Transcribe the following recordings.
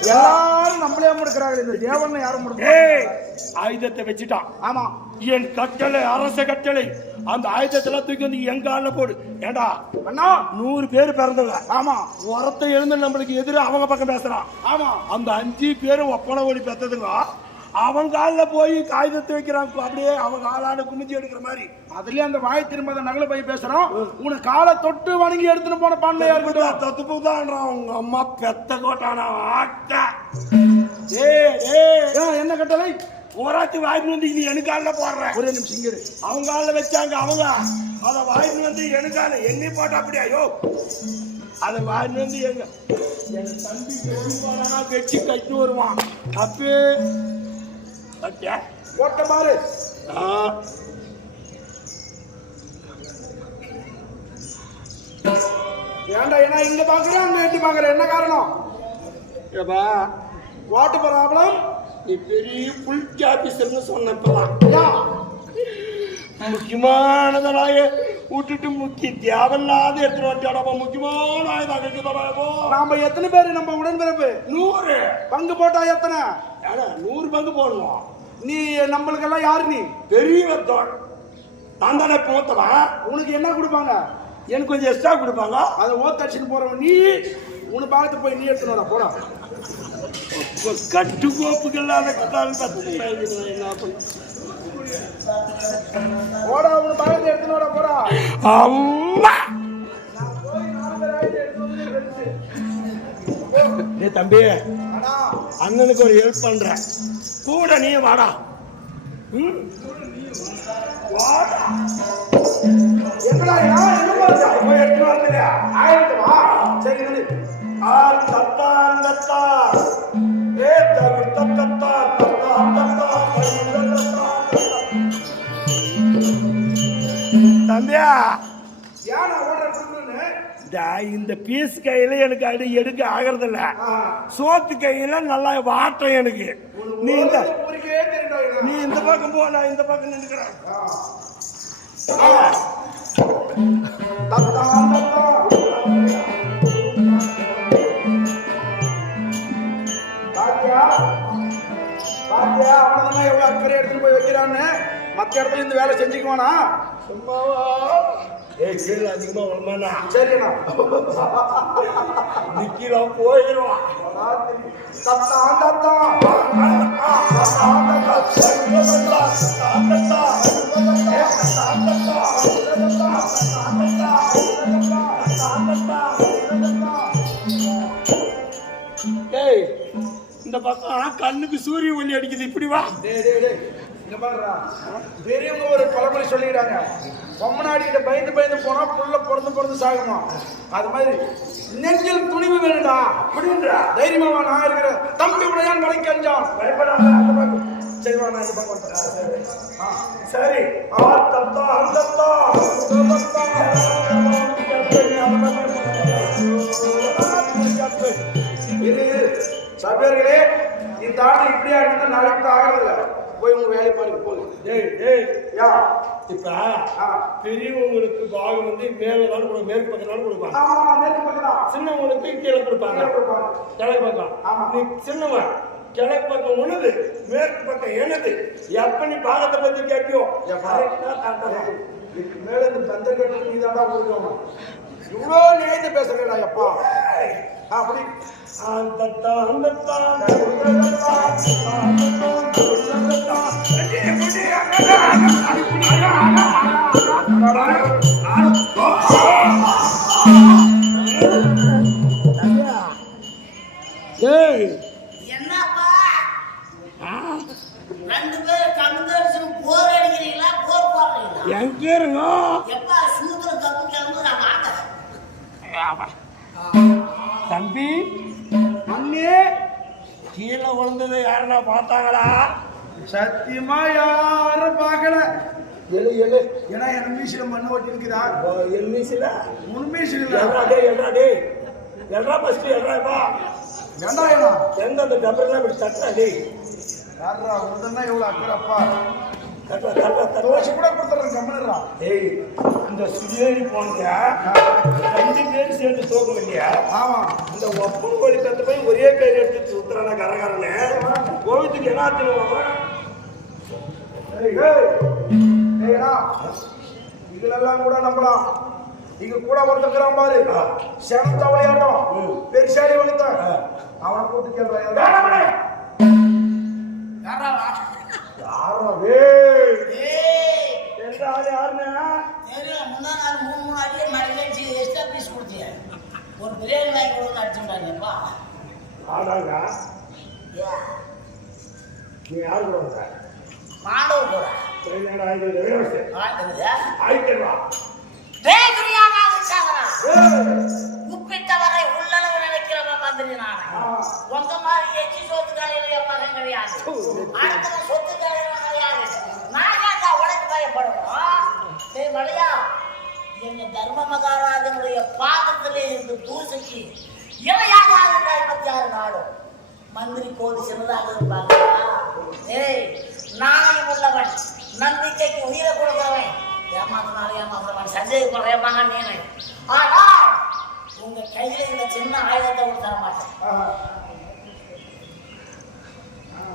எல்லாரும் நம்மளே முடுக்கிறாங்க. இந்த தேவன் யாரும் ஆயுதத்தை வச்சுட்டான் ஆமா. என் கட்டளை அரச கட்டளை. அந்த ஆயுதத்தெல்லாம் தூக்கி வந்து எங்க ஆள்ல போடு. ஏண்டா? அண்ணா! நூறு பேர் பிறந்தவங்க. ஆமா. உரத்தை எழுந்து நம்மளுக்கு எதிர அவங்க பக்கம் பேசுறான். ஆமா. அந்த அஞ்சு பேரும் ஒப்பனை ஓடி பெத்ததுங்க அவங்க காலில் போய் காகிதத்தை வைக்கிறாங்க அப்படியே அவங்க ஆளான குமிஞ்சி எடுக்கிற மாதிரி. அதுலயே அந்த வாய் திரும்ப நகல போய் பேசுறோம் உனக்கு காலை தொட்டு வணங்கி எடுத்துட்டு போன பாண்டையா இருக்கட்டும். தத்துப்பு தான்றான் அவங்க அம்மா பெத்த கோட்டானா? ஆட்ட. ஏ ஏ. என்ன கட்டளை? ஊராட்சி வாய்ப்பு வந்து நீ எனக்கு காலில் போடுற. ஒரே நிமிஷம் இங்க. அவங்க காலில் வச்சாங்க அவங்க. அதை வாய்ப்பு வந்து எனக்கால எண்ணி போட்டா அப்படியா? ஐயோ அதை வாய்ப்பு வந்து எங்க? எங்க தம்பி கட்டி கட்டி வருவான். அப்பே கட்டியா ஓட்ட பாரு ஏன்டா என்ன இங்க பாக்குறேன் அங்க எட்டி பாக்குறேன் என்ன காரணம்? ஏப்பா வாட்டு ப்ராப்ளம் நீ பெரிய புல் ஆபீசர்னு சொன்னப்பலாம். யா. முக்கியமானதெல்லாம் விட்டுட்டு முக்கிய தேவையில்லாத எடுத்துட்டு வந்துட்டாடப்பா முக்கியமான ஆயுதம் கிடைக்குதாடா நாம எத்தனை பேரு நம்ம உடன்பிறப்பு? நூறு. பங்கு போட்டா எத்தனை? நூறு பங்கு போடணும். நீ நம்மளுக்கெல்லாம் யாரு நீ? பெரிய ஒருத்தன் நான் தானே போத்தவன் உனக்கு என்ன கொடுப்பாங்க? எனக்கு கொஞ்சம் எக்ஸ்ட்ரா கொடுப்பாங்க. அதை ஓத்தடிச்சுன்னு போறவன் நீ. உனக்கு பார்த்து போய் நீ எடுத்துன்னு வர போடா. கட்டுக்கோப்புகள் பத்து. என்ன போடா உனக்கு பார்த்து எடுத்துன்னு வர போடா அம்மா டேய் தம்பி அண்ணா அண்ணனுக்கு ஒரு ஹெல்ப் பண்றேன் கூட நீ வாடா ம்? வாடா என்னடா பண்ற? போய் எடுத்து வந்துடு. ஆயிரத்து வா சரி. ஆ, தத்தா, தத்தா. தம்பியா. இந்த பீஸ் கையில எனக்கு அடி எடுக்க ஆகிறதில்ல. சோத்து கையில நல்லா வாட்டம் எனக்கு. நீ இந்த. நீ இந்த பக்கம் போ நான் இந்த பக்கம் நின்றுக்கிறேன் அவனதாம்மா எவ்வளவு அக்கறை எடுத்துட்டு போய் வைக்கிறான்னு மத்த இடத்துல இந்த வேலை செஞ்சுக்குவானா? சும்மாவா? ஏய் கீழே அதிகமா வரமானா சரிண்ணா. நிக்கல போயிடுவான் தத்தா தத்தா ஏய் இந்த பக்கம் கண்ணுக்கு சூரிய ஒளி அடிக்குது. இப்படி வா. இங்க பாருடா. பெரியவங்க ஒரு பழமொழி சொல்லிக்கிறாங்க. பொம்மனாடிக்கிட்ட பயந்து பயந்து போனா புள்ள பிறந்து பிறந்து சாகுமா? அது மாதிரி நெஞ்சில் துணிவு வேணும்டா அப்படின்ற. தைரியமா நான் இருக்கிற தம்பி உடையான் மலை அஞ்சான். பயப்படாத அந்த சரி நான் இந்த பக்கம் ஆ, சரி. ஆத்தத்தா அந்தத்தா இது சபையர்களே இந்த ஆண்டு இப்படியா இருந்தா நாளைக்கு தான் ஆகிறதில்ல. போய் உங்க வேலை பாருங்க போகுது இப்ப பெரியவங்களுக்கு பாகம் வந்து மேல தான் கொடுப்பாங்க மேற்கு பக்கம் தான் கொடுப்பாங்க. தான். சின்னவங்களுக்கு கீழே கொடுப்பாங்க. கீழே கொடுப்பாங்க. கிழக்கு பக்கம். நீ சின்னவன். கிழக்கு பக்கம் உனது மேற்கு பக்கம் எனது எப்ப நீ பாகத்தை பத்தி இதுக்கு மேல இந்த தந்த கட்டு நீ தாண்டா கொடுக்கணும். இவ்வளோ நியாயத்தை பேசுறா எப்பா ஆ, அப்படி என்னப்பா? ரெண்டு பேரும் கம்யூனிஸ்ட் போர் அடிக்கிறீங்களா? போர் போடுறீங்களா? எங்க இருங்க? எப்பா சூத்திர தப்பு கிளம்பு நான் வாங்க தம்பி அண்ணே கீழே விழுந்ததை யாருன்னா பார்த்தாங்களா? சத்தியமா யாரும் பார்க்கல. எழு எழு ஏன்னா என் மீசில மண்ணு ஓட்டி இருக்குதா? எல்மிசில உன் மீசில் எல்ரா டே எல்ரா டே எல்ரா ஃபர்ஸ்ட் எல்ரா பா வெண்டாயனா எந்த அந்த டபர்லாம் இப்படி தட்டா டே யாரா உடனே எவ்வளவு அக்கறப்பா தோசை கூட கொடுத்துறேன் கம்மனுறா ஏய் இந்த சுஜேரி போனீங்க. ரெண்டு பேரும் சேர்ந்து தூக்க வேண்டிய ஆமா. இந்த ஒப்பன் கோழி போய் ஒரே பேர் எடுத்து சுத்துற வந்துடுறான கரகரன்னு கோவித்துக்கு என்ன ஆச்சுன்னு இதுலெல்லாம் கூட நம்பலாம். இங்க கூட ஒருத்தக்கிறான் பாரு. சனத்த விளையாட்டம் பெருசாடி வளர்த்த அவனை கூட்டு கேள்றான் யாராவா? யாரோ ஏய் ஒரு பிரியாணி வாங்கி கொடுத்து அடிச்சுட்டாங்கப்பா ஆனாங்க நீ யாரு கூட வந்த? மாண்டவர் கூட. உப்பிட்டவரை உள்ளளவு நினைக்கிறவன் மந்திரி நானு. உங்க மாதிரி எச்சி சொத்து காலையில மகன் கிடையாது. அடுத்தவன் சொத்து காலையில கிடையாது நான் ஏன்டா உனக்கு பயப்படணும் டேய் மலையா எங்க தர்ம மகாராஜனுடைய பாதத்திலே இருந்து தூசிக்கு இணையாக ஐம்பத்தி ஆறு நாடும் மந்திரி கோடி சின்னதாக இருப்பாங்க. ஏய் நாணயம் உள்ளவன் நம்பிக்கைக்கு உயிரை கொடுக்கிறவன் ஏமாத்தினால ஏமாத்துறவன் சந்தேக போற மகன் நீனு. ஆனா உங்க கையில இந்த சின்ன ஆயுதத்தை கூட தர மாட்டேன்.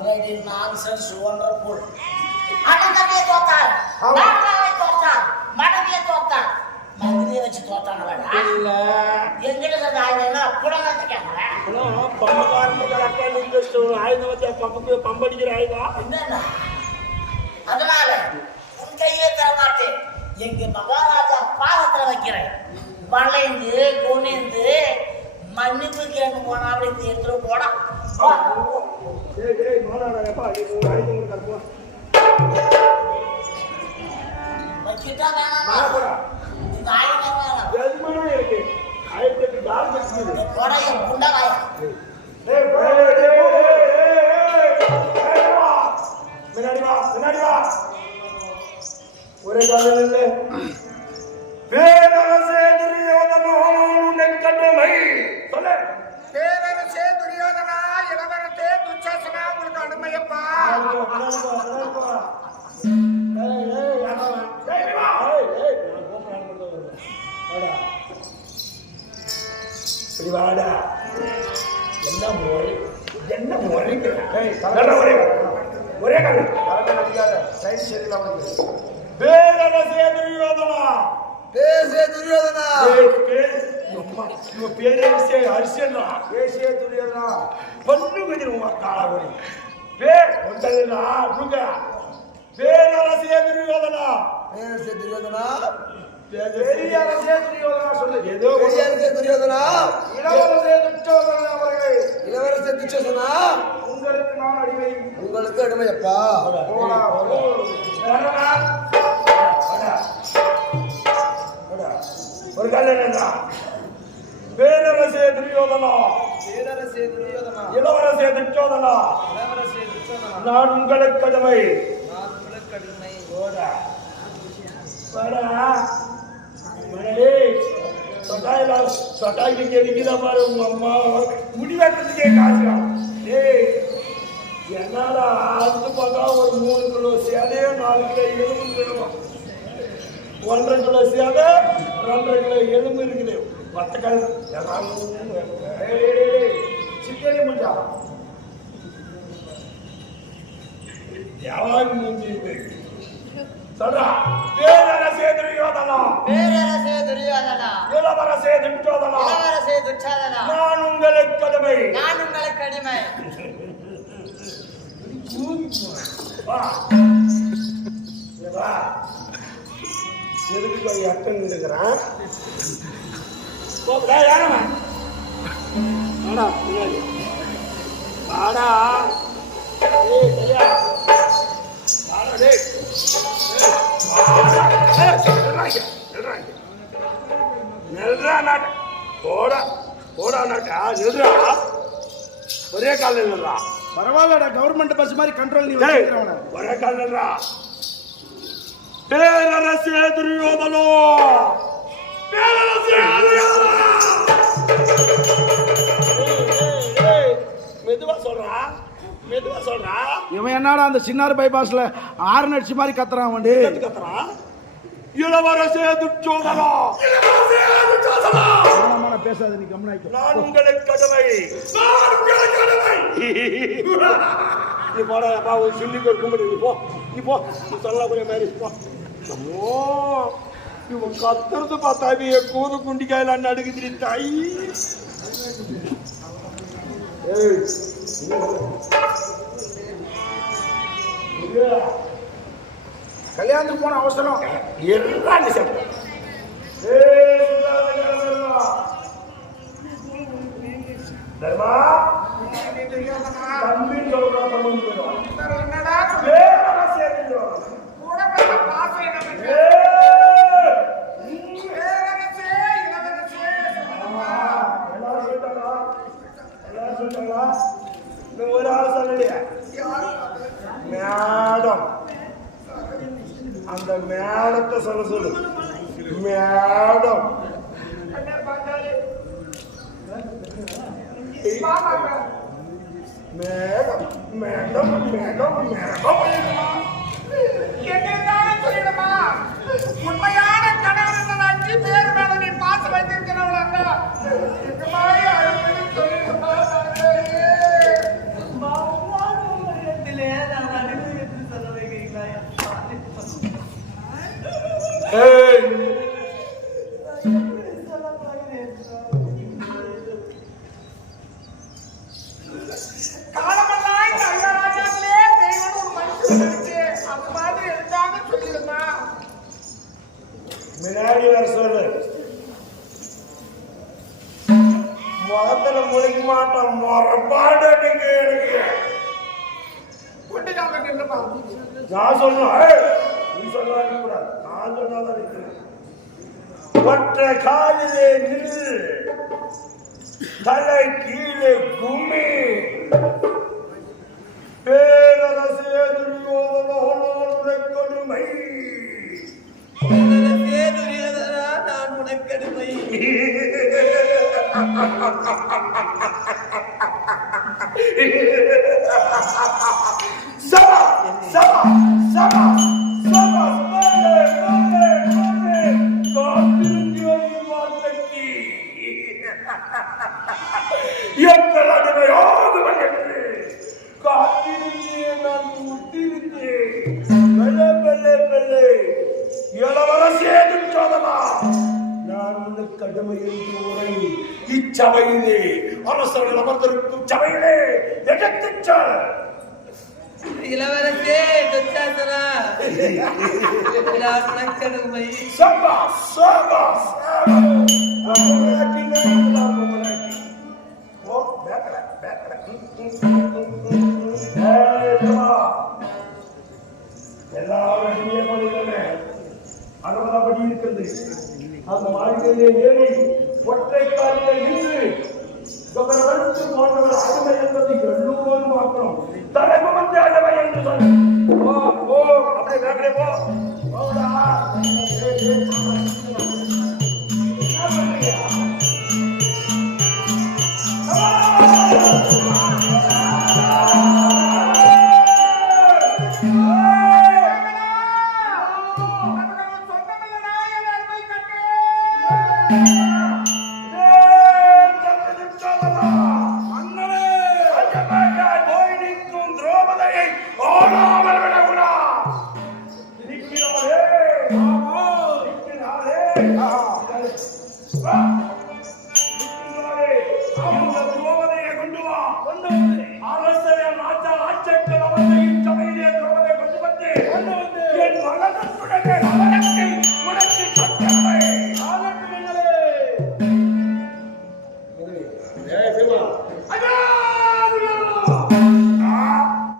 Bloody nonsense, wonderful. அண்ணன் தோத்தார் மனைவியை தோத்தார் வச்சு தோத்தான இல்ல. எங்கிட்ட இருந்த ஆயுதம் புடங்கத்து கேட்கறேன் பம்பக்காரனுக்கு அக்கா நின்று ஆயுதம் வச்சா பம்புக்கு பம்படிக்கிற ஆயுதம். என்னன்னா? அதனால உன் கையே தர மாட்டேன். எங்க மகாராஜா பாதத்துல வைக்கிறேன். வளைந்து குனிந்து மன்னிப்பு கேட்க போனா அப்படி இந்த எடுத்துட்டு போடா. வா. ஏய் ஏய் மாநாடா எப்பா நீ ஒரு ஆயுதம் கொடுத்தா போ வச்சுட்டா வேணாம் ஒரே காலில் இல்லை பேரரசே துரியோதனோன் நெக்கடமை சொல்லு பேரரசே துரியோதனா இளவரசே துச்சாசனா உங்களுக்கு அனுமையப்பா இப்படி வாடா என்ன முறை என்ன நல்ல ஒரே அடிக்காத. சைன் சரியில்லை அவனுக்கு பேரரசே துரியோதனா. பேசே துரியோதனா. பேரரசே அரிசியன்னா பேசிய துரியோதனா. பொண்ணு உங்க காலாவரி பேர் உங்க பேரரசே துரியோதனா. பேரரசே துரியோதனா. ஏதோ துரியோதனா இளவரசே துச்சோதனா? உங்களுக்கு நான் அடிமை. உங்களுக்கு அடிமையப்பா. ஒரு கல்ல பேரரசே துரியோதனா பேரரசே துரியோதனா இளவரசே துச்சோதனா. இளவரசே துச்சோதனா? நான் உங்களுக்கு கடமை நான் உங்களுக்கு அடிமை. வாடா. வாடா. மணலே, சொட்டாயில சொட்டாய்க்கு கெதிக்குதா பாரு உங்க அம்மா முடி வெட்டுறதுக்கே காசு டேய் என்னடா அது பார்த்தா ஒரு மூணு கிலோ சேலையோ நாலு கிலோ எலும்பு கிலோ ஒன்றரை கிலோ சேலை ரெண்டரை கிலோ எலும்பு இருக்குது வத்தக்காய் எல்லாரும் ஏய், ஏய், ஏய், ஏய். சிக்கனி முஞ்சா யாவாங்க சொல்றா. பேரரசே துரியோதனா. பேரரசே துரியோதனா. இளவரசே துரியோதனா இளவரசே துச்சாதனா. நான் உங்களுக்கு கடமை. நான் உங்களுக்கு அடிமை எதுக்கு போய் அட்டன் இருக்கிறான் நெல்றா நாட்ட போடா போடா நாட்டா நெல்றா ஒரே காலில் இல்லைடா பரவாயில்லடா கவர்மெண்ட் பஸ் மாதிரி கண்ட்ரோல் நீ டேய், வச்சிருக்கிறவன ஒரே காலில்டா பேரரசே துரியோதனோ பேரரசே மெதுவா சொல்றா. மெதுவா சொல்றா. இவன் என்னடா அந்த சின்னார் பைபாஸ்ல ஆறு நடிச்சு மாதிரி கத்துறான் வண்டி கத்துறான்? இளவரசே துச்சோதனா. பேசாத நீ கம்னாய்க்கு நான் உங்களுக்கு கடமை. நான் உங்களுக்கு கடமை. நீ போடா அப்பா ஒரு சில்லி கொடுக்க நீ போ நீ போ. நீ சொல்ல கூட மேரேஜ் போ. ஓ இவன் கத்துறது பார்த்தா இவன் கூறு குண்டிக்காயில நடுக்குது தாய் கல்யாணத்துக்கு போன அவசரம். எல்லாம் தர்மா. தம்பி சொல்றா தம்பி என்னடா எல்லாரும் சொல்லிட்டாங்களா இன்னும் ஒரு ஆள் சொல்லலையே மேடம் அந்த மேடத்தை சொல்ல சொல்லு madam madam madam madam madam முன்னாடி வர சொல்லு. முகத்துல முழிக்க மாட்டோம் முறப்பாடு எனக்கு. நான் சொல்றேன் நீ சொல்றாங்க கூடாது நான் சொன்னாதான் இருக்கிறேன் ஒற்ற காலிலே நில் தலை கீழே கும்மி. பேரரசு சபா சபா சபா சபா கடுமையில் చవైదే మనసులందరూ చవైదే ఎగెత్తించా ఇలవరకే దొచ్చాసనా ఇలా సనక్కడు మై సోబా సోబా సోబా Oh.